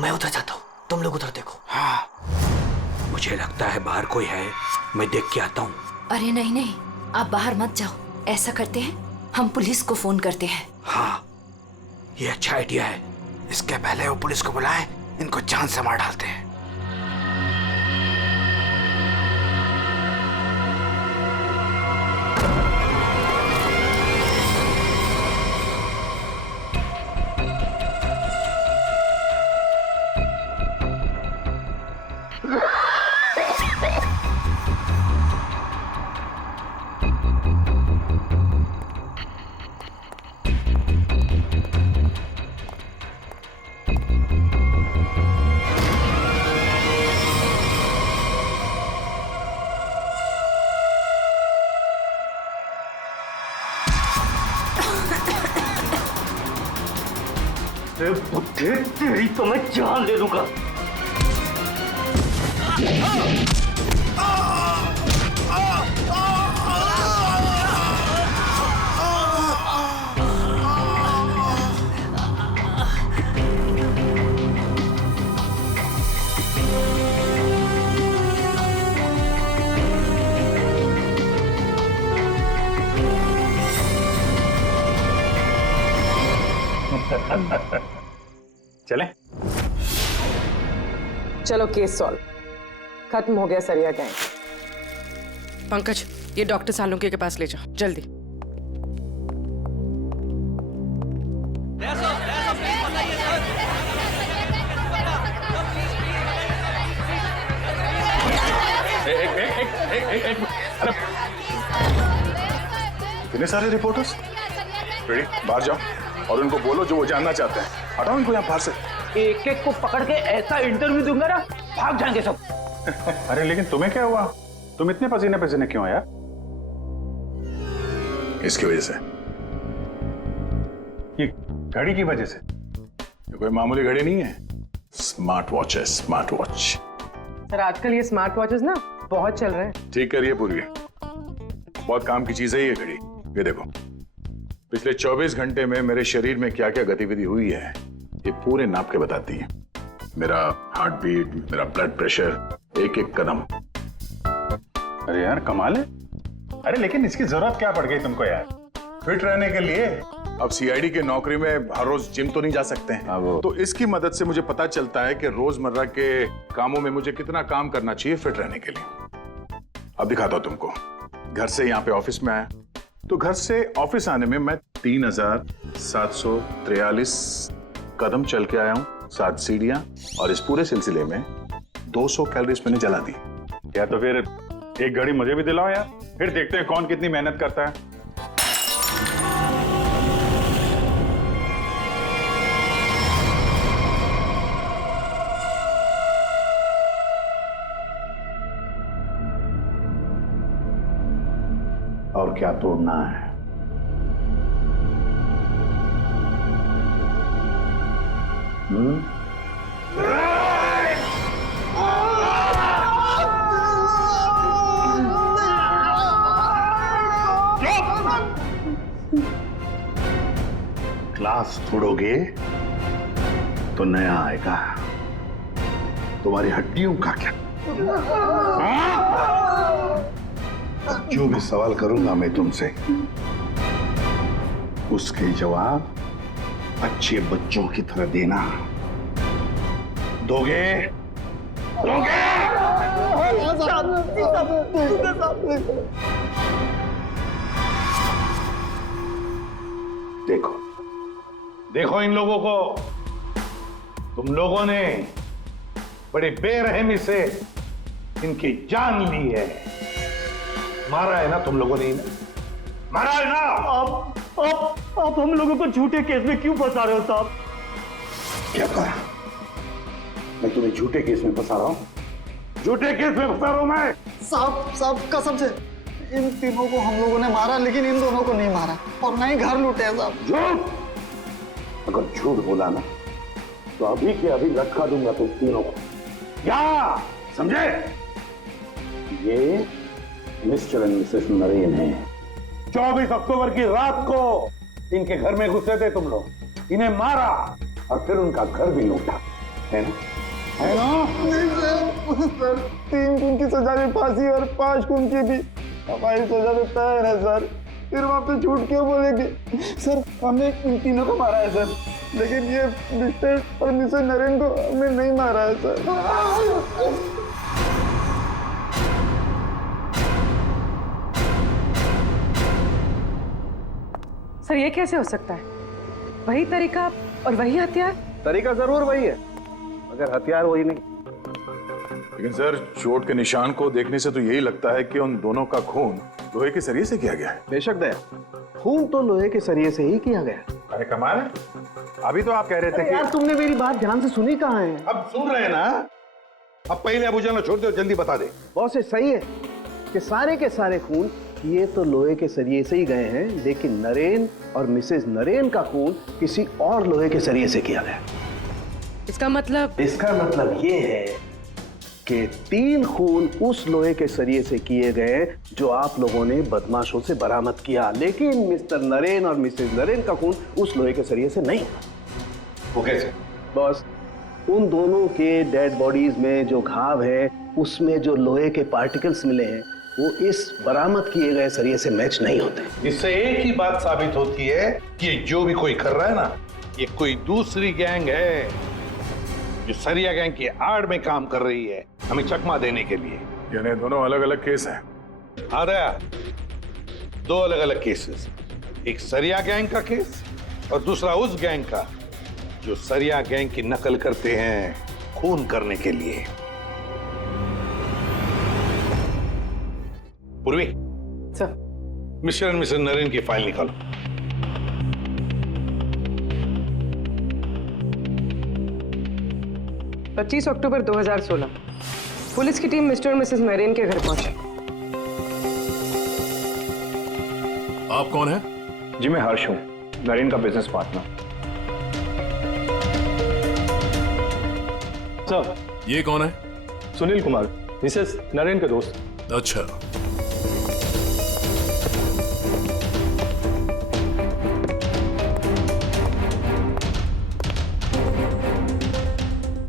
मैं उधर जाता हूँ, तुम लोग उधर देखो। हाँ, मुझे लगता है बाहर कोई है, मैं देख के आता हूँ। अरे नहीं नहीं, आप बाहर मत जाओ। ऐसा करते हैं, हम पुलिस को फोन करते हैं। हाँ, ये अच्छा आइडिया है। इसके पहले वो पुलिस को बुलाएं, इनको जान से मार डालते हैं। बुद्धि तेरी तो मैं जान ले लूंगा। चलें? चलो केस सॉल्व, खत्म हो गया सरिया गैंग। पंकज, ये डॉक्टर सालुंके के पास ले जाओ जल्दी। इतने सारे रिपोर्टर्स? बाहर जाओ और उनको बोलो जो वो जानना चाहते हैं। हटाओ इनको यहाँ बाहर से। एक एक को पकड़ के ऐसा इंटरव्यू दूंगा ना, भाग जाएंगे सब। अरे लेकिन तुम्हें क्या हुआ? तुम इतने पसीने पसीने क्यों यार? इसकी वजह से, ये घड़ी की वजह से। ये कोई मामूली घड़ी नहीं है, स्मार्ट वॉच है, स्मार्ट वॉच। सर आजकल ये स्मार्ट वॉचेस ना बहुत चल रहे हैं। ठीक करिए पूरी, बहुत काम की चीज है ये घड़ी। ये देखो, पिछले 24 घंटे में मेरे शरीर में क्या क्या गतिविधि हुई है ये पूरे नाप के बताती है। मेरा हार्ट बीट, मेरा ब्लड प्रेशर, एक एक कदम। अरे यार कमाल है। अरे लेकिन इसकी जरूरत क्या पड़ गई तुमको यार? फिट रहने के लिए। अब सीआईडी की नौकरी में हर रोज जिम तो नहीं जा सकते हैं, तो इसकी मदद से मुझे पता चलता है कि रोजमर्रा के कामों में मुझे कितना काम करना चाहिए फिट रहने के लिए। अब दिखाता हूं तुमको। घर से यहाँ पे ऑफिस में आया, तो घर से ऑफिस आने में मैं 3743 कदम चल के आया हूँ, 7 सीढ़ियां, और इस पूरे सिलसिले में 200 कैलोरीज मैंने जला दी। या तो फिर एक घड़ी मुझे भी दिलाओ यार, फिर देखते हैं कौन कितनी मेहनत करता है। और क्या तोड़ना है? ग्लास तोड़ोगे तो नया आएगा, तुम्हारी हड्डियों का क्या? जो भी सवाल करूंगा मैं तुमसे, उसके जवाब अच्छे बच्चों की तरह देना। दोगे? दोगे? देखो देखो इन लोगों को, तुम लोगों ने बड़ी बेरहमी से इनकी जान ली है। मारा है ना तुम लोगों ने इन्हें? मारा है ना? आप हम लोगों को झूठे केस में क्यों फंसा रहे हो साहब? क्या कहा? मैं तुम्हें झूठे केस में फंसा रहा हूं? झूठे केस में फंसा रहा हूं मैं? साहब कसम से इन तीनों को हम लोगों ने मारा, लेकिन इन दोनों को नहीं मारा और ना ही घर लूटे हैं साहब। झूठ! अगर झूठ बोला ना तो अभी के अभी लटका दूंगा तुम तीनों को। क्या समझे? ये मिस्टर एंड मिसेस नरेन है। 24 अक्टूबर की रात को इनके घर में घुसे थे तुम लोग, इन्हें मारा और फिर उनका घर भी लूटा। है ना? है ना? नहीं सर, 3 खून की सजा में फांसी और 5 खून की भी हमारी सजा तो तय है सर। फिर वहाँ पे झूठ क्यों बोलेंगे सर? हमने इन तीनों को मारा है सर, लेकिन ये मिस्टर और मिसेस नरेन को हमने नहीं मारा है सर। सर ये कैसे हो सकता है? वही तरीका और वही हथियार? तरीका जरूर वही है, मगर हथियार वही नहीं। लेकिन सर, चोट के निशान को देखने से तो यही लगता है कि उन दोनों का खून लोहे के सरिये से किया गया है। बेशक दया, खून तो लोहे के सरिये से ही किया गया। अरे कमाल है, अभी तो आप कह रहे थे कि यार तुमने मेरी बात ध्यान से सुनी कहाँ है? अब सुन रहे हैं ना? अब पहले अबू जान छोड़ दो, जल्दी बता दे। बहुत से सही है कि सारे के सारे खून ये तो लोहे के सरिये से ही गए हैं, लेकिन नरेन और मिसेस नरेन का खून किसी और लोहे के सरिये से किया गया। इसका मतलब ये है कि 3 खून उस लोहे के सरिये से किए गए जो आप लोगों ने बदमाशों से बरामद किया, लेकिन मिस्टर नरेन और मिसेस नरेन का खून उस लोहे के सरिये से नहीं। वो कैसे? बॉस, उन दोनों के डेड बॉडीज में जो घाव है उसमें जो लोहे के पार्टिकल्स मिले हैं वो इस बरामद किए गए सरिये से मैच नहीं होते। इससे एक ही बात साबित होती है कि ये जो भी कोई कर रहा है ना, ये कोई दूसरी गैंग है जो सरिया गैंग की आड़ में काम कर रही है, हमें चकमा देने के लिए। यानी दोनों अलग अलग केस हैं। आदया, 2 अलग अलग केसेस, एक सरिया गैंग का केस और दूसरा उस गैंग का जो सरिया गैंग की नकल करते हैं खून करने के लिए। Purvi, sir Mr and Mrs Naren की फाइल निकालो। पच्चीस अक्टूबर 2016 पुलिस की टीम मिस्टर और मिसेस नरेन के घर पहुंची। आप कौन हैं? जी मैं हर्ष हूँ, नरेन का बिजनेस पार्टनर। सर ये कौन है? सुनील कुमार, मिसेस नरेन के दोस्त। अच्छा,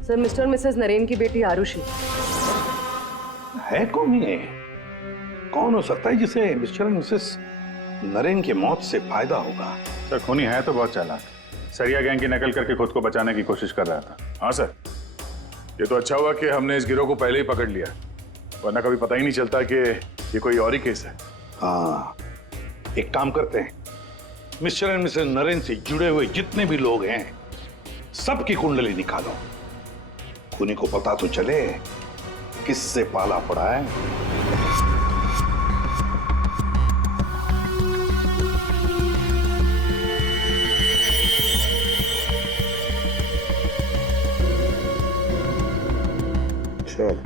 सर मिस्टर और मिसेस नरेन की बेटी आरुषि। है कौन ये? कौन हो सकता है जिसे मिस्टर एंड मिसेस नरेन की मौत से फायदा होगा? सर, खूनी है तो बहुत चालाक, सरिया गैंग की नकल करके खुद को बचाने की कोशिश कर रहा था। हाँ सर, ये तो अच्छा हुआ कि हमने इस गिरोह को पहले ही पकड़ लिया, वरना कभी पता ही नहीं चलता कि ये कोई और ही केस है। हाँ, एक काम करते हैं, मिस्टर एंड मिसेस नरेन से जुड़े हुए जितने भी लोग हैं सबकी कुंडली निकालो, खूनी को पता तो चले किससे पाला पड़ा है। सर,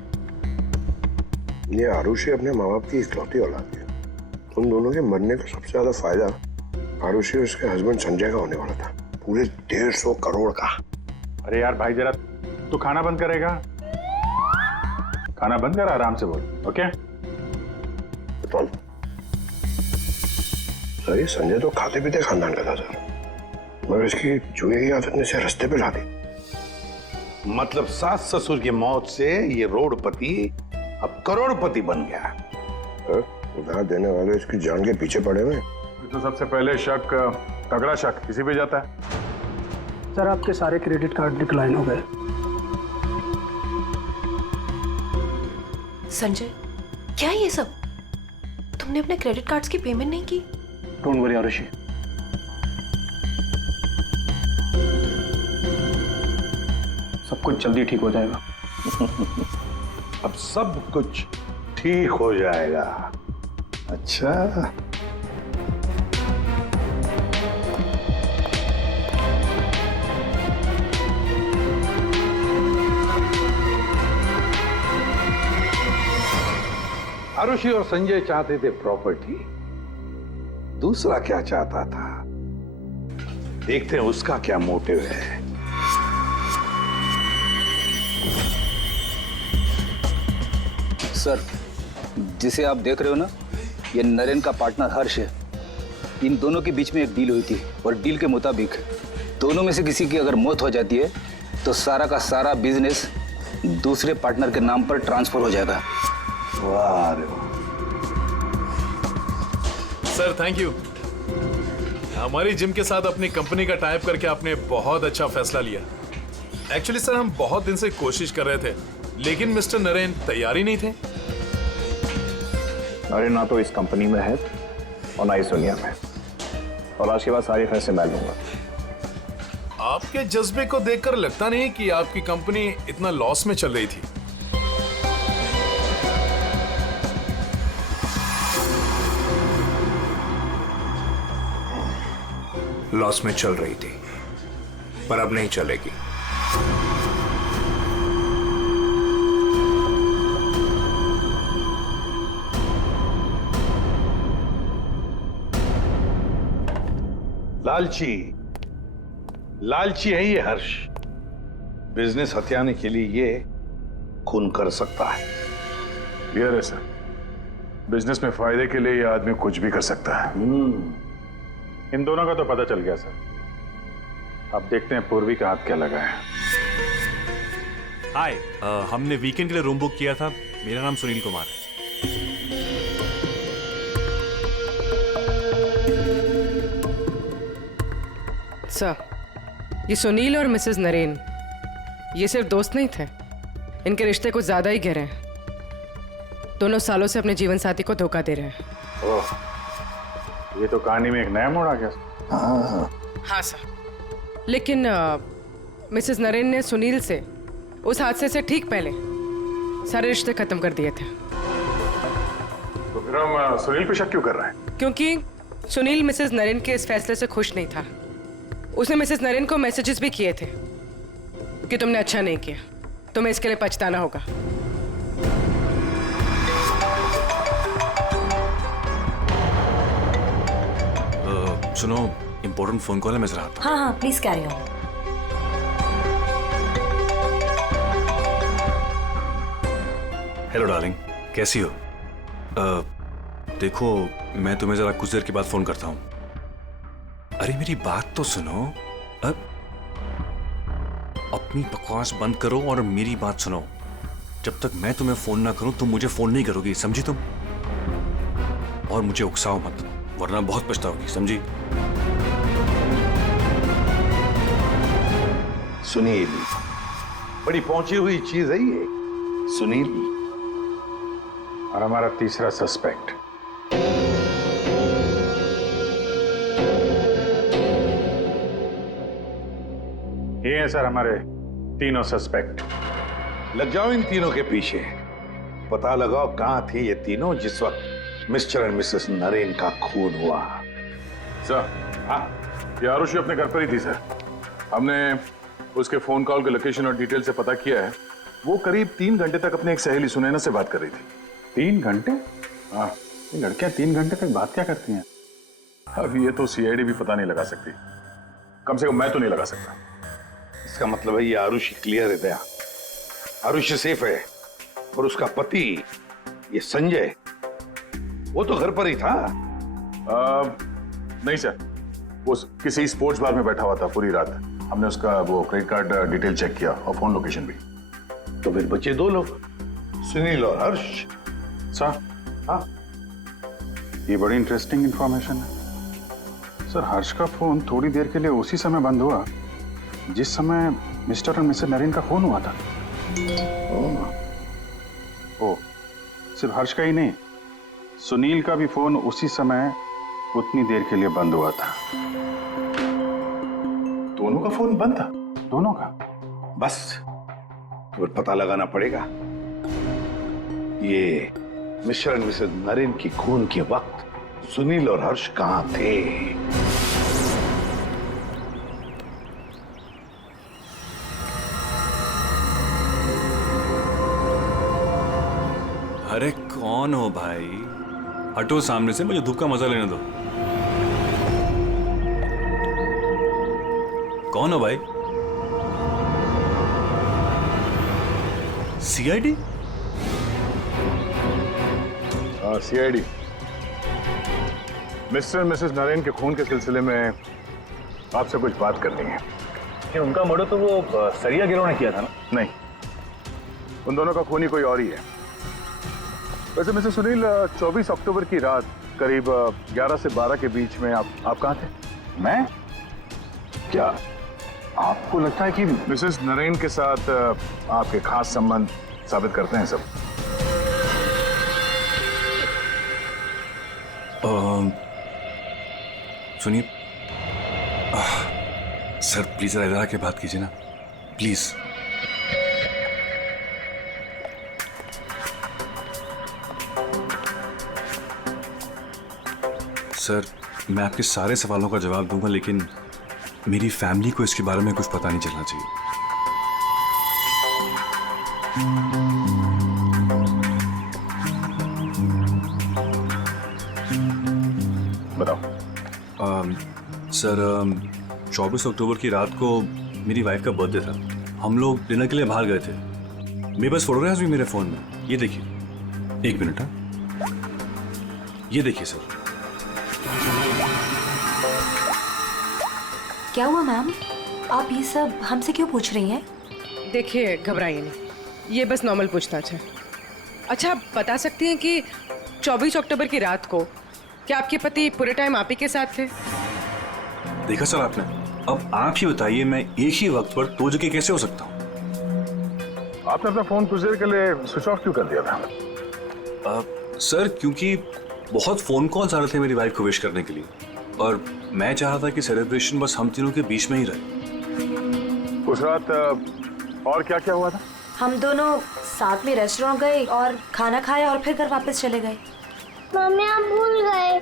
ये आरुषि अपने माँ बाप की इकलौती औलाद है। उन दोनों के मरने का सबसे ज्यादा फायदा आरुषि और उसके हस्बैंड संजय का होने वाला था, पूरे 150 करोड़ का। अरे यार भाई, जरा तू खाना बंद करेगा? खाना बंद कर, आराम से बोल, ओके? सर, ये संजय तो खाते पीते खानदान का था सर, मगर इसकी जुए की आदत ने इसे रास्ते पे ला दी। मतलब सास ससुर की मौत से ये रोडपति अब करोड़पति बन गया। उधार देने वाले इसकी जान के पीछे पड़े हुए। तो सबसे पहले शक, तगड़ा शक किसी पे जाता है। सर आपके सारे क्रेडिट कार्ड डिक्लाइन हो गए। संजय, क्या ये सब? तुमने अपने क्रेडिट कार्ड्स की पेमेंट नहीं की? डोंट वरी आरुषि, सब कुछ जल्दी ठीक हो जाएगा। अब सब कुछ ठीक हो जाएगा। अच्छा, आरुषि और संजय चाहते थे प्रॉपर्टी, दूसरा क्या चाहता था देखते हैं उसका क्या मोटिव है। सर, जिसे आप देख रहे हो ना, ये नरेन का पार्टनर हर्ष है। इन दोनों के बीच में एक डील हुई थी और डील के मुताबिक दोनों में से किसी की अगर मौत हो जाती है तो सारा का सारा बिजनेस दूसरे पार्टनर के नाम पर ट्रांसफर हो जाएगा। वाह रे वाह। Sir thank you. हमारी जिम के साथ अपनी कंपनी का टाइप करके आपने बहुत अच्छा फैसला लिया। एक्चुअली सर हम बहुत दिन से कोशिश कर रहे थे, लेकिन मिस्टर नरेन तैयार ही नहीं थे। नरेन ना तो इस कंपनी में है और ना ही दुनिया में, और आज के बाद सारे फैसले मैं लूंगा। आपके जज्बे को देखकर लगता नहीं कि आपकी कंपनी इतना लॉस में चल रही थी। लॉस में चल रही थी, पर अब नहीं चलेगी। लालची है ये हर्ष। बिजनेस हथियाने के लिए ये खून कर सकता है। क्लियर है सर, बिजनेस में फायदे के लिए ये आदमी कुछ भी कर सकता है। इन दोनों का तो पता चल गया सर। अब देखते हैं पूर्वी का हाथ क्या लगा है। हाय, हमने वीकेंड के लिए रूम बुक किया था। मेरा नाम सुनील कुमार है। सर, ये सुनील और मिसेस नरेन ये सिर्फ दोस्त नहीं थे, इनके रिश्ते कुछ ज्यादा ही गहरे हैं। दोनों सालों से अपने जीवन साथी को धोखा दे रहे हैं। ओह, ये तो कहानी में एक नया मोड़ आ गया। हाँ सर, लेकिन मिसेस नरेन ने सुनील से उस हादसे से ठीक पहले सारे रिश्ते खत्म कर दिए थे। तो फिर हम सुनील पे शक क्यों कर रहे हैं? क्योंकि सुनील मिसेस नरेन के इस फैसले से खुश नहीं था। उसने मिसेस नरेन को मैसेजेस भी किए थे कि तुमने अच्छा नहीं किया, तुम्हें इसके लिए पछताना होगा। सुनो, इंपॉर्टेंट फोन कॉल है, मैं जरा आता हूं। हाँ हाँ please carry on. Hello darling, कैसी हो? देखो, मैं तुम्हें जरा कुछ देर के बाद फोन करता हूँ। अरे मेरी बात तो सुनो। अपनी बकवास बंद करो और मेरी बात सुनो। जब तक मैं तुम्हें फोन ना करूं तुम मुझे फोन नहीं करोगी, समझी तुम? और मुझे उकसाओ मत, वरना बहुत पछताओगी, समझी? सुनील बड़ी पहुंची हुई चीज है ये। सुनील और हमारा तीसरा सस्पेक्ट ये हैं सर, हमारे तीनों सस्पेक्ट। लग जाओ इन तीनों के पीछे। पता लगाओ कहां थे ये तीनों जिस वक्त मिस्टर एंड मिसेस नरेन का खून हुआ। सर, हाँ, ये आरुषि अपने घर पर ही थी सर। हमने उसके फोन कॉल के लोकेशन और डिटेल से पता किया है। वो करीब 3 घंटे तक अपने एक सहेली सुनैना से बात कर रही थी। 3 घंटे? हाँ। ये लड़कियां 3 घंटे तक बात क्या करती हैं? अब ये तो सीआईडी भी पता नहीं लगा सकती, कम से कम मैं तो नहीं लगा सकता। इसका मतलब है ये आरुषि क्लियर है दया। आरुषि सेफ है और उसका पति ये संजय वो तो घर पर ही था। नहीं सर, वो किसी स्पोर्ट्स बार में बैठा हुआ था पूरी रात। हमने उसका वो क्रेडिट कार्ड डिटेल चेक किया और फोन लोकेशन भी। तो फिर बचे 2 लोग, सुनील और हर्ष। सर, हाँ, ये बड़ी इंटरेस्टिंग इंफॉर्मेशन है सर। हर्ष का फोन थोड़ी देर के लिए उसी समय बंद हुआ जिस समय मिस्टर और मिसेस नरेन का खून हुआ था। ओ, सिर्फ हर्ष का ही नहीं, सुनील का भी फोन उसी समय उतनी देर के लिए बंद हुआ था। दोनों का फोन बंद था? दोनों का। बस तो पता लगाना पड़ेगा ये मिस्टर एंड मिसेस नरेन की खून के वक्त सुनील और हर्ष कहां थे। अरे कौन हो भाई? हटो सामने से, मुझे धूप का मजा लेने दो। कौन हो भाई? सीआईडी? हाँ, सीआईडी। मिस्टर और मिसेस नरेन के खून के सिलसिले में आपसे कुछ बात करनी है। लेकिन उनका मर्डर तो वो सरिया गिरोह ने किया था ना? नहीं, उन दोनों का खूनी कोई और ही है। वैसे मिस्टर सुनील, 24 अक्टूबर की रात करीब 11 से 12 के बीच में आप कहाँ थे? मैं? क्या आपको लगता है कि मिसेस नरेन के साथ आपके खास संबंध साबित करते हैं सब? सुनिए सर, प्लीज इधर आके बात कीजिए ना, प्लीज। सर, मैं आपके सारे सवालों का जवाब दूंगा, लेकिन मेरी फैमिली को इसके बारे में कुछ पता नहीं चलना चाहिए। बताओ। सर, 24 अक्टूबर की रात को मेरी वाइफ का बर्थडे था। हम लोग डिनर के लिए बाहर गए थे। मेरे पास फोटोग्राफ्स भी मेरे फोन में, ये देखिए। एक मिनट, हाँ, ये देखिए सर। क्या हुआ मैम? आप ये सब हमसे क्यों पूछ रही हैं? देखिए, घबराइए नहीं, ये बस नॉर्मल पूछताछ है। अच्छा, आप बता सकती हैं कि 24 अक्टूबर की रात को क्या आपके पति पूरे टाइम आप ही के साथ थे? देखा सर आपने, अब आप ही बताइए, मैं एक ही वक्त पर दो जगह कैसे हो सकता हूँ? आपने अपना फोन कुछ देर के लिए स्विच ऑफ क्यों कर दिया था? सर, क्योंकि बहुत फोन कॉल्स आ रहे थे मेरी वाइफ को विश करने के लिए, और मैं चाह था कि सेलिब्रेशन बस हम तीनों के बीच में ही रहे। उस रात और क्या क्या हुआ था? हम दोनों साथ में रेस्टोरेंट गए और खाना खाया और फिर घर वापस चले गए। मम्मी, आप भूल गए,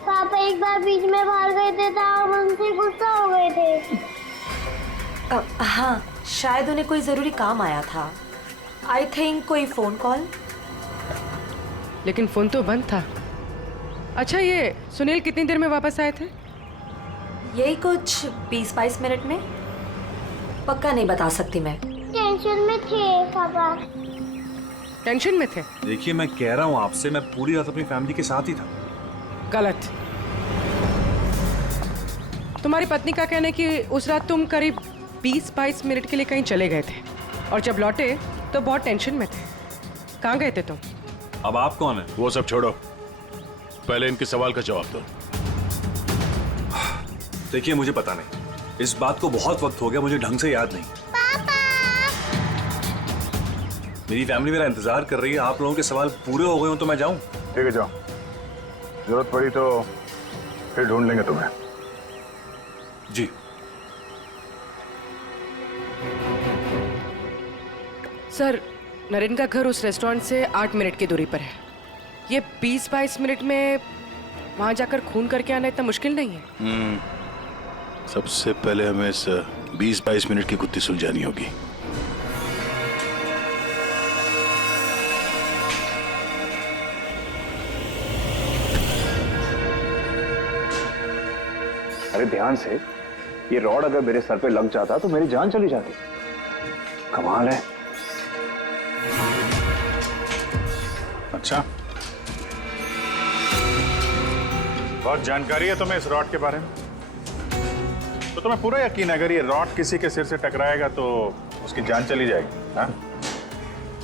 पापा एक बार बीच में बाहर गए थे तो हम उनसे गुस्सा हो गए थे। हाँ, शायद उन्हें कोई जरूरी काम आया था। आई थिंक कोई फोन कॉल। लेकिन फोन तो बंद था। अच्छा, ये सुनील कितनी देर में वापस आए थे? यही कुछ 20-22 मिनट में। पक्का नहीं बता सकती मैं। टेंशन में थे पापा। टेंशन में थे? देखिए, मैं कह रहा हूँ आपसे, मैं पूरी रात अपनी फैमिली के साथ ही था। गलत। तुम्हारी पत्नी का कहना है कि उस रात तुम करीब 20-22 मिनट के लिए कहीं चले गए थे, और जब लौटे तो बहुत टेंशन में थे। कहाँ गए थे तुम? अब आप कौन है? वो सब छोड़ो, पहले इनके सवाल का जवाब दो। देखिए, मुझे पता नहीं, इस बात को बहुत वक्त हो गया, मुझे ढंग से याद नहीं। मेरी फैमिली मेरा इंतजार कर रही है। आप लोगों के सवाल पूरे हो गए हो तो मैं जाऊं? ठीक है, जाओ। जरूरत पड़ी तो फिर ढूंढ लेंगे तुम्हें। जी। सर, नरेन का घर उस रेस्टोरेंट से 8 मिनट की दूरी पर है। ये 20-22 मिनट में वहां जाकर खून करके आना इतना मुश्किल नहीं है। सबसे पहले हमें इस 20-22 मिनट की गुत्थी सुलझानी होगी। अरे ध्यान से, ये रॉड अगर मेरे सर पे लग जाता तो मेरी जान चली जाती। कमाल है। अच्छा, बहुत जानकारी है तुम्हें इस रॉड के बारे में, तो तुम्हें पूरा यकीन है अगर ये रॉड किसी के सिर से टकराएगा तो उसकी जान चली जाएगी? हाँ?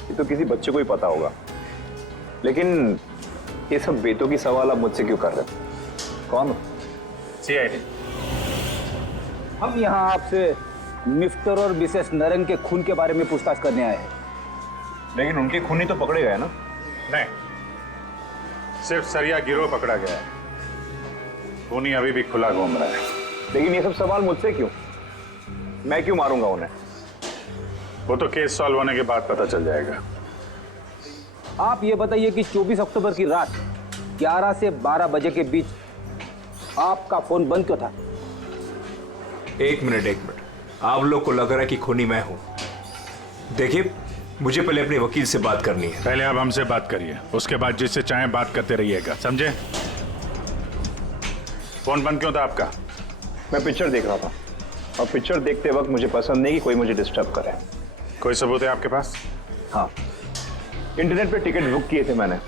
ये तो किसी बच्चे को ही पता होगा, लेकिन ये सब बेतों की सवाल आप मुझसे क्यों कर रहे हो? कौन हो? CID। हम यहाँ आपसे मिस्टर और मिसेस नरेन के खून के बारे में पूछताछ करने आए हैं। लेकिन उनके खूनी तो पकड़े गए ना? नहीं, सिर्फ सरिया गिरोह पकड़ा गया है। खूनी अभी भी खुला घूम रहा है। लेकिन ये सब सवाल मुझसे क्यों? मैं क्यों मारूंगा उन्हें? वो तो केस सॉल्व होने के बाद पता चल जाएगा। आप ये बताइए कि 24 अक्टूबर की रात 11 से 12 बजे के बीच आपका फोन बंद क्यों था? एक मिनट, आप लोग को लग रहा है कि खूनी मैं हूं। देखिए, मुझे पहले अपने वकील से बात करनी है। पहले आप हमसे बात करिए, उसके बाद जिससे चाहे बात करते रहिएगा, समझे? फोन बंद क्यों था आपका? मैं पिक्चर देख रहा था, और पिक्चर देखते वक्त मुझे पसंद नहीं कि कोई मुझे डिस्टर्ब करे। कोई सबूत है आपके पास? हाँ, इंटरनेट पे टिकट बुक किए थे मैंने,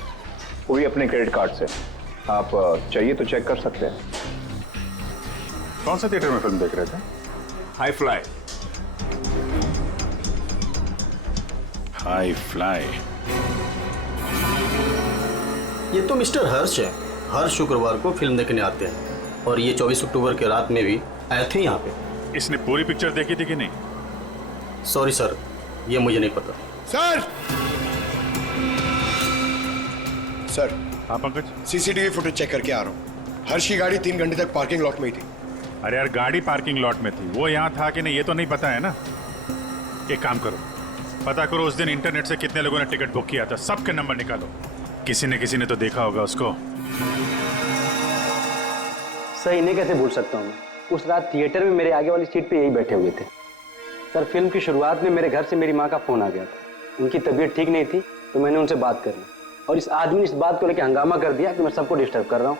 वो भी अपने क्रेडिट कार्ड से। आप चाहिए तो चेक कर सकते हैं। कौन सा थिएटर में फिल्म देख रहे थे? High fly. High fly. ये तो मिस्टर हर्ष है। हर शुक्रवार को फिल्म देखने आते हैं और ये 24 अक्टूबर के रात में भी आए थे यहाँ पे। इसने पूरी पिक्चर देखी थी कि नहीं? सॉरी सर, ये मुझे नहीं पता। Sir sir. हाँ पंकज, सीसीटीवी फुटेज चेक करके आ रहा हूँ। हर्ष की गाड़ी 3 घंटे तक पार्किंग लॉट में ही थी। अरे यार, गाड़ी पार्किंग लॉट में थी, वो यहाँ था कि नहीं ये तो नहीं पता है ना। एक काम करो, पता करो उस दिन इंटरनेट से कितने लोगों ने टिकट बुक किया था, सबके नंबर निकालो। किसी ने तो देखा होगा उसको। सर इन्हें कैसे भूल सकता हूँ मैं? उस रात थिएटर में मेरे आगे वाली सीट पे यही बैठे हुए थे। सर फिल्म की शुरुआत में मेरे घर से मेरी माँ का फोन आ गया था। उनकी तबीयत ठीक नहीं थी तो मैंने उनसे बात कर ली और इस आदमी ने इस बात को लेकर हंगामा कर दिया कि मैं सबको डिस्टर्ब कर रहा हूँ।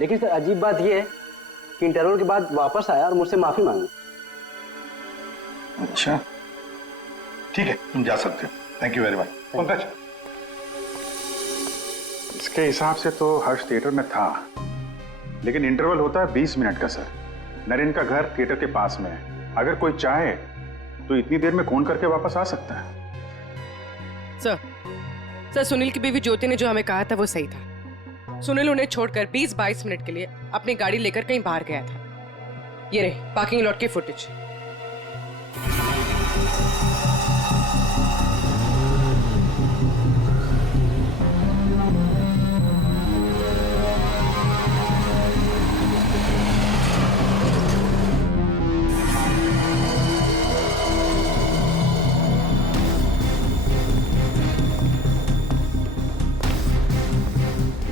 लेकिन सर अजीब बात यह है कि इंटरवल के बाद वापस आया और मुझसे माफी मांगी। अच्छा ठीक है, तुम जा सकते हो। Thank you very much. Pankaj, इसके हिसाब से तो हर्ष थिएटर में था, लेकिन इंटरवल होता है 20 मिनट का सर। नरेन का घर थिएटर के पास में है, अगर कोई चाहे तो इतनी देर में फोन करके वापस आ सकता है। सर सुनील की बीवी ज्योति ने जो हमें कहा था वो सही था। सुनील उन्हें छोड़कर 20-22 मिनट के लिए अपनी गाड़ी लेकर कहीं बाहर गया था। ये रहे पार्किंग लॉट की फुटेज।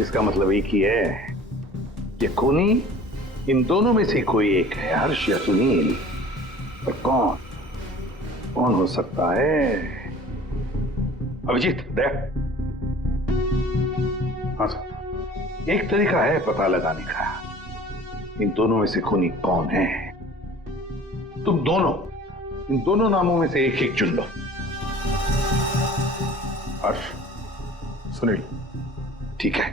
इसका मतलब एक ही है कि खूनी इन दोनों में से कोई एक है, हर्ष या सुनील। पर कौन हो सकता है? अभिजीत, दया। हाँ सर, एक तरीका है पता लगाने का, इन दोनों में से खूनी कौन है। तुम दोनों इन दोनों नामों में से एक चुन लो। हर्ष, सुनील। ठीक है,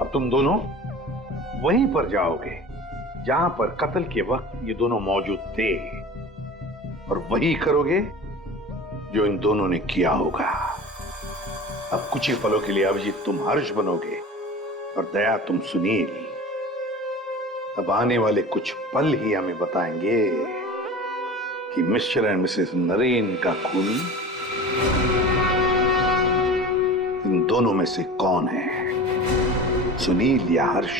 अब तुम दोनों वहीं पर जाओगे जहां पर कत्ल के वक्त ये दोनों मौजूद थे और वही करोगे जो इन दोनों ने किया होगा। अब कुछ ही पलों के लिए अभिजीत तुम हर्ष बनोगे और दया तुम सुनील। अब आने वाले कुछ पल ही हमें बताएंगे कि मिस्टर एंड मिसेस नरेन का खून इन दोनों में से कौन है, सुनील या हर्ष।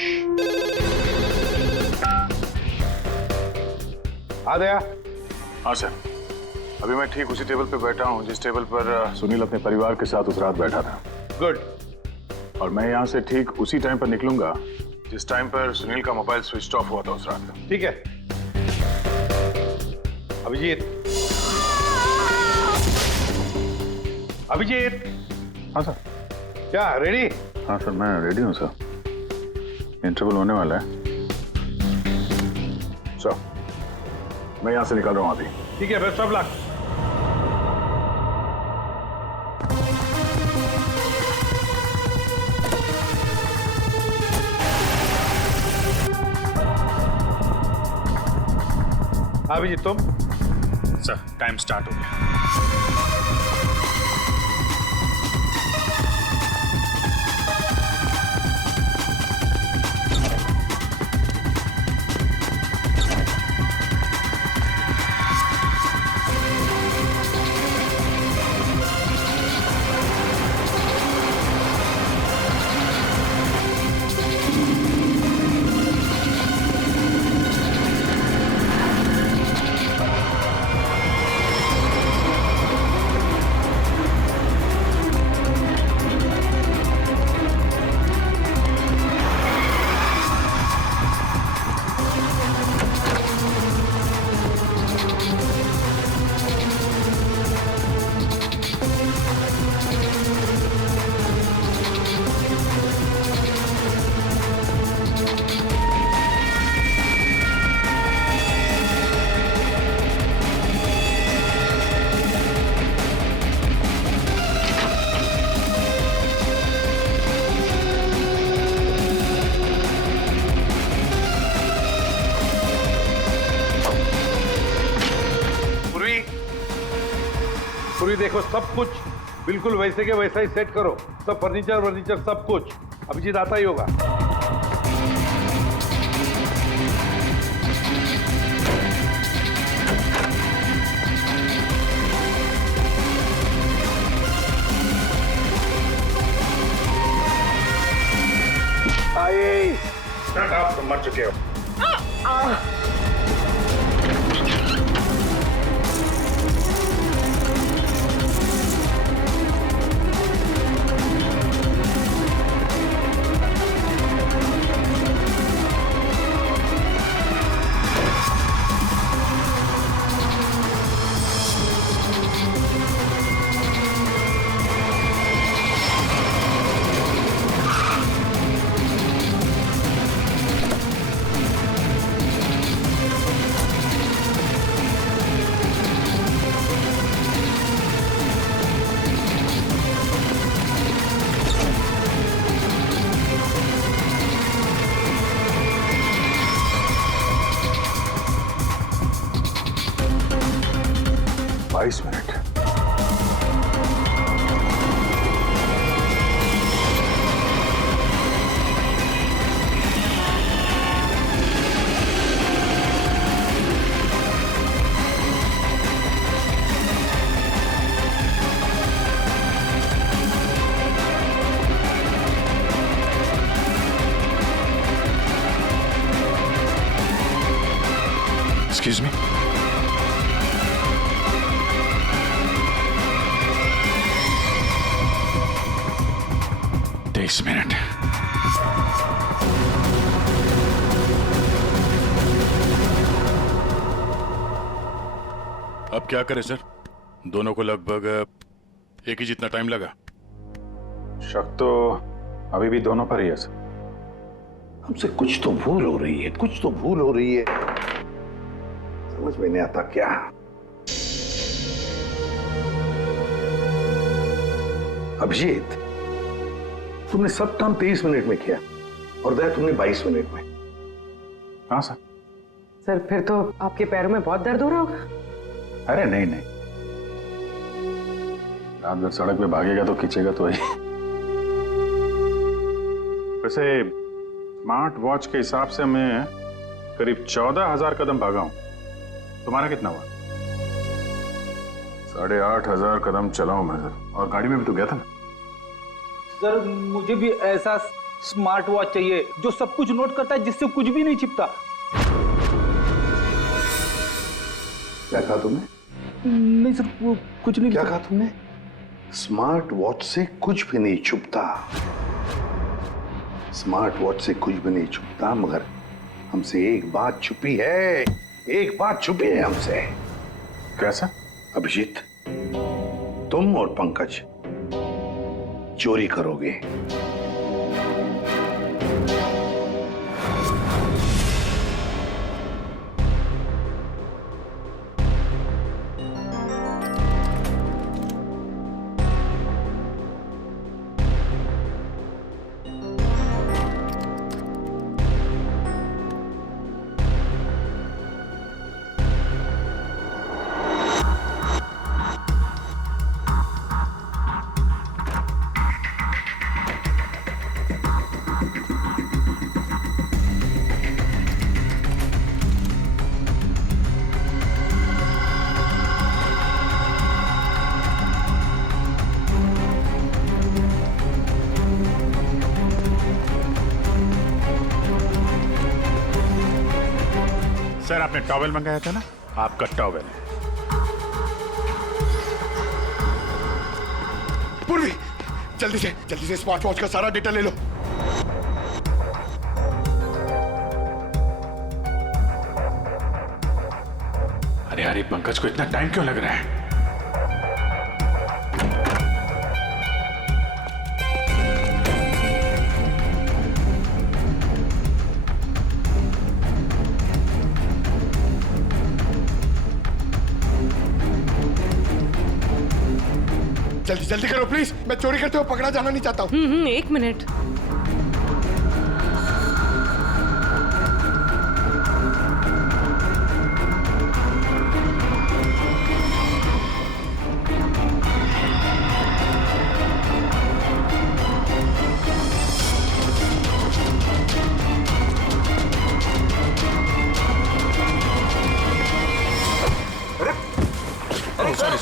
आ गया? हाँ सर, अभी मैं ठीक उसी टेबल पे बैठा हूँ जिस टेबल पर सुनील अपने परिवार के साथ उस रात बैठा था। गुड। और मैं यहाँ से ठीक उसी टाइम पर निकलूंगा जिस टाइम पर सुनील का मोबाइल स्विच ऑफ हुआ था उस रात। ठीक है अभिजीत। अभिजीत। हाँ सर। क्या रेडी? हाँ सर, मैं रेडी हूँ सर। इंटरवल होने वाला है सर, मैं यहाँ से निकल रहा हूँ अभी। ठीक है, बेस्ट ऑफ लक। अभिजीत तुम? सर, टाइम स्टार्ट हो गया। देखो सब कुछ बिल्कुल वैसे के वैसा ही सेट करो, सब फर्नीचर सब कुछ। अभिजीत आता ही होगा। आइए, आप तो मर चुके हो। मिनट। Excuse me? मिनट। अब क्या करें सर? दोनों को लगभग एक ही जितना टाइम लगा। शक तो अभी भी दोनों पर ही है सर। हमसे कुछ तो भूल हो रही है, कुछ तो भूल हो रही है। समझ में नहीं आता क्या। अभिजीत, तुमने सब काम 23 मिनट में किया और दया तुमने 22 मिनट में। हाँ सर। सर फिर तो आपके पैरों में बहुत दर्द हो रहा होगा। अरे नहीं नहीं, रात भर सड़क पे भागेगा तो खींचेगा तो ही। वैसे स्मार्ट वॉच के हिसाब से मैं करीब 14,000 कदम भागा हूं। तुम्हारा कितना हुआ? 8,500 कदम चला हूं मैं सर, और गाड़ी में भी तो गया था ना। सर मुझे भी ऐसा स्मार्ट वॉच चाहिए जो सब कुछ नोट करता है, जिससे कुछ भी नहीं छिपता। क्या कहा तुमने? नहीं सर, वो कुछ नहीं। क्या कहा तुमने? स्मार्ट वॉच से कुछ भी नहीं छुपता। स्मार्ट वॉच से कुछ भी नहीं छुपता, मगर हमसे एक बात छुपी है। एक बात छुपी है हमसे। कैसा? अभिजीत, तुम और पंकज चोरी करोगे। सर आपने टॉवेल मंगाया था ना, आपका टॉवेल। पूर्वी, जल्दी से स्मार्ट वॉच का सारा डेटा ले लो। अरे अरे पंकज को इतना टाइम क्यों लग रहा है? जल्दी करो प्लीज, मैं चोरी करते हुए पकड़ा जाना नहीं चाहता हूँ। 1 minute.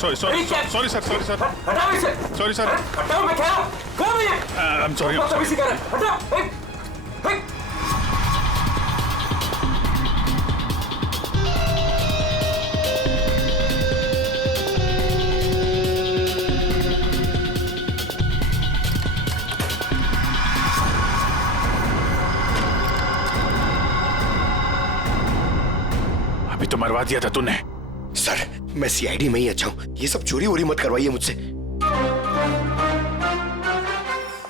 Sorry sorry sorry sir sorry sir हटाओ इसे। सॉरी सर हटाओ, मैं कह रहा हूँ। कौन है ये? आई एम सॉरी बदतमीजी कर रहे हैं। हटाओ। अभी तो मरवा दिया था तूने। सर मैं सीआईडी में ही अच्छा हूँ, ये सब चोरी वोरी मत करवाइए मुझसे।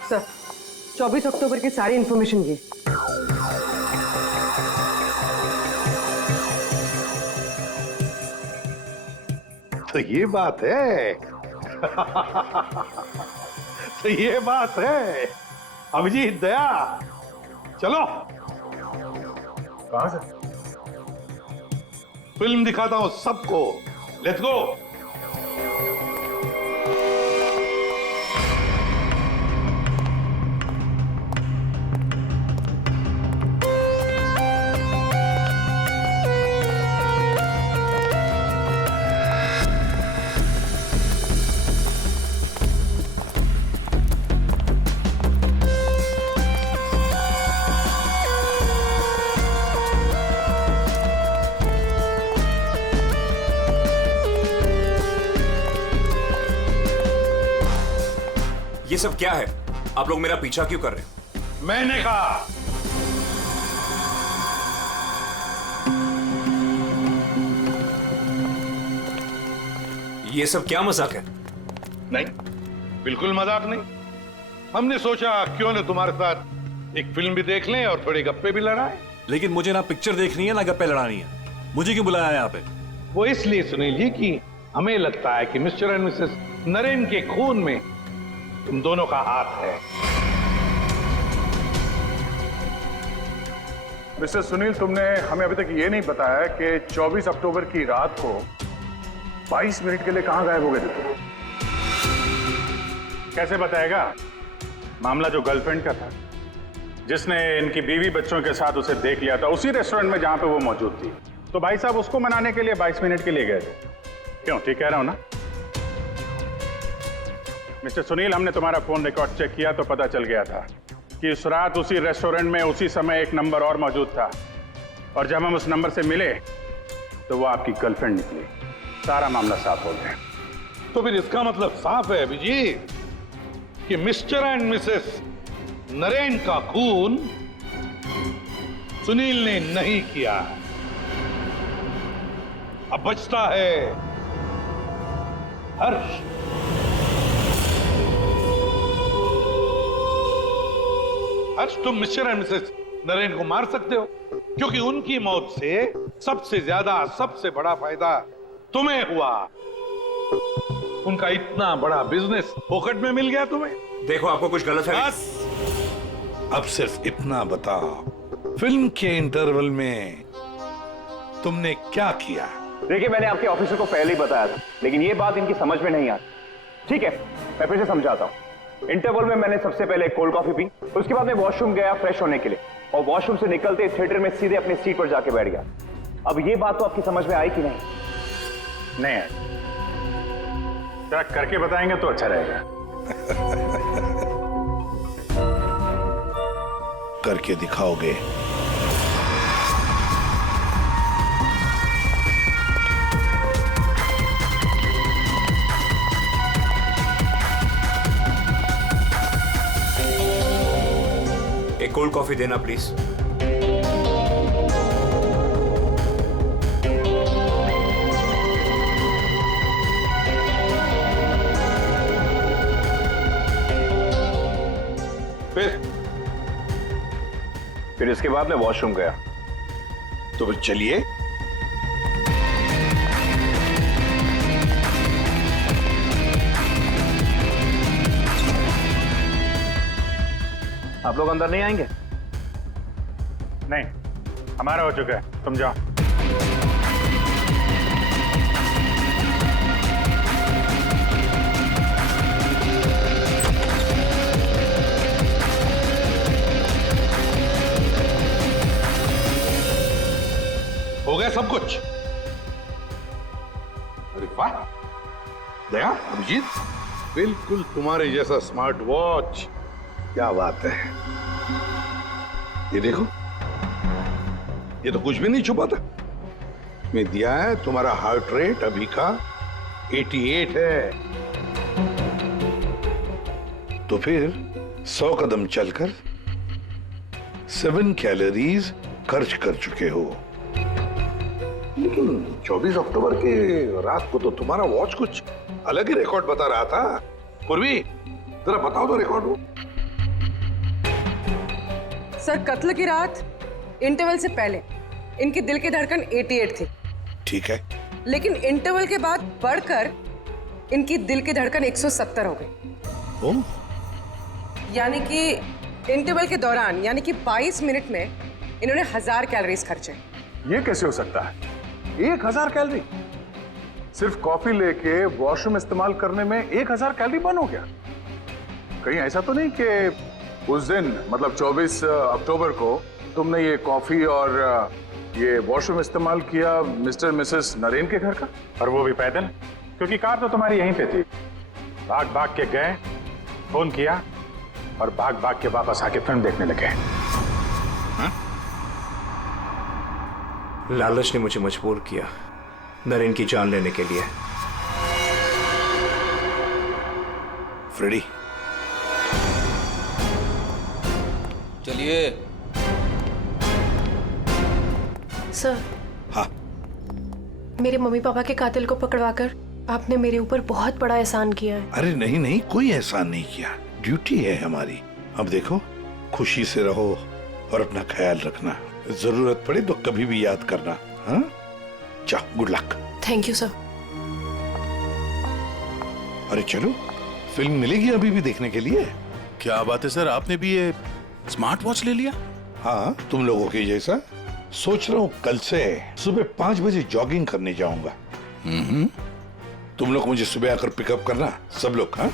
सर 24 अक्टूबर की सारी इंफॉर्मेशन ये। तो ये बात है। तो ये बात है। अभिजीत, दया, चलो। कहां से? फिल्म दिखाता हूं सबको। Let's go. ये सब क्या है? आप लोग मेरा पीछा क्यों कर रहे हैं? मैंने कहा ये सब क्या मजाक है? नहीं, बिल्कुल मजाक नहीं। हमने सोचा क्यों न तुम्हारे साथ एक फिल्म भी देख लें और थोड़े गप्पे भी लड़ाएं। लेकिन मुझे ना पिक्चर देखनी है ना गप्पे लड़ानी है। मुझे क्यों बुलाया यहाँ पे? वो इसलिए सुनील जी कि हमें लगता है कि मिस्टर एंड मिसेस नरेन के खून में तुम दोनों का हाथ है। मिस्टर सुनील, तुमने हमें अभी तक ये नहीं बताया कि 24 अक्टूबर की रात को 22 मिनट के लिए कहां गायब हो गए थे तुम? कैसे बताएगा? मामला जो गर्लफ्रेंड का था, जिसने इनकी बीवी बच्चों के साथ उसे देख लिया था उसी रेस्टोरेंट में जहां पे वो मौजूद थी, तो भाई साहब उसको मनाने के लिए 22 मिनट के लिए गए थे। क्यों, ठीक कह रहा हूं ना? मिस्टर सुनील, हमने तुम्हारा फोन रिकॉर्ड चेक किया तो पता चल गया था कि उस रात उसी रेस्टोरेंट में उसी समय एक नंबर और मौजूद था, और जब हम उस नंबर से मिले तो वो आपकी गर्लफ्रेंड निकली। सारा मामला साफ हो गया। तो फिर इसका मतलब साफ है अभिजीत कि मिस्टर एंड मिसेस नरेन का खून सुनील ने नहीं किया। अब बचता है हर्ष। हर्ष, तुम मिस्टर एंड मिसेस नरेन को मार सकते हो क्योंकि उनकी मौत से सबसे ज्यादा, सबसे बड़ा फायदा तुम्हें हुआ। उनका इतना बड़ा बिजनेस फोकट में मिल गया तुम्हें। देखो, आपको कुछ गलत है। बस अब सिर्फ इतना बताओ, फिल्म के इंटरवल में तुमने क्या किया? देखिए, मैंने आपके ऑफिसर को पहले ही बताया था, लेकिन ये बात इनकी समझ में नहीं आती। ठीक है, मैं फिर से समझाता हूँ। इंटरवल में मैंने सबसे पहले कोल्ड कॉफी पी, उसके बाद मैं वॉशरूम गया फ्रेश होने के लिए, और वॉशरूम से निकलते थिएटर में सीधे अपनी सीट पर जाके बैठ गया। अब ये बात तो आपकी समझ में आई कि नहीं? नहीं है। जरा करके बताएंगे तो अच्छा रहेगा। करके दिखाओगे? एक कोल्ड कॉफी देना प्लीज। फिर इसके बाद मैं वॉशरूम गया। तो फिर चलिए। आप लोग अंदर नहीं आएंगे? नहीं, हमारा हो चुका है, तुम जाओ। हो गया सब कुछ? अरे वाह, अभिजीत, बिल्कुल तुम्हारे जैसा स्मार्ट वॉच। क्या बात है। ये देखो, ये तो कुछ भी नहीं छुपा था। मैं दिया है तुम्हारा हार्ट रेट अभी का 88 है। तो फिर 100 कदम चलकर 7 कैलोरीज खर्च कर चुके हो। लेकिन 24 अक्टूबर के रात को तो तुम्हारा वॉच कुछ अलग ही रिकॉर्ड बता रहा था। पूर्वी, जरा बताओ तो रिकॉर्ड वो। सर, कत्ल की रात इंटरवल से पहले इनकी दिल की धड़कन 88 थी। ठीक है। लेकिन इंटरवल के बाद बढ़कर इनकी दिल की धड़कन 170 हो गई। ओह। यानी कि इंटरवल के दौरान, यानी कि 22 मिनट में इन्होंने 1000 कैलोरीज खर्चे। ये कैसे हो सकता है? 1000 कैलोरी? सिर्फ कॉफी लेके वॉशरूम इस्तेमाल करने में 1000 कैलोरी बर्न हो गया? कहीं ऐसा तो नहीं कि उस दिन, मतलब 24 अक्टूबर को तुमने ये कॉफी और ये वॉशरूम इस्तेमाल किया मिस्टर मिसेस नरेन के घर का? और वो भी पैदल, क्योंकि कार तो तुम्हारी यहीं पे थी। भाग भाग के गए, फोन किया और भाग भाग के वापस आके फिल्म देखने लगे। लालच ने मुझे मजबूर किया नरेन की जान लेने के लिए। फ्रेडी, चलिए। सर। हाँ। मेरे मम्मी पापा के कातिल को पकड़वाकर आपने मेरे ऊपर बहुत बड़ा एहसान किया है। अरे नहीं नहीं, कोई एहसान नहीं किया, ड्यूटी है हमारी। अब देखो, खुशी से रहो और अपना ख्याल रखना। जरूरत पड़े तो कभी भी याद करना। हाँ, जाओ, good luck. Thank you sir. अरे चलो, फिल्म मिलेगी अभी भी देखने के लिए। क्या बात है सर, आपने भी ये स्मार्ट वॉच ले लिया? हाँ, तुम लोगों के जैसा। सोच रहा हूँ कल से सुबह 5 बजे जॉगिंग करने जाऊंगा। तुम लोग मुझे सुबह आकर पिकअप करना, सब लोग। हाँ।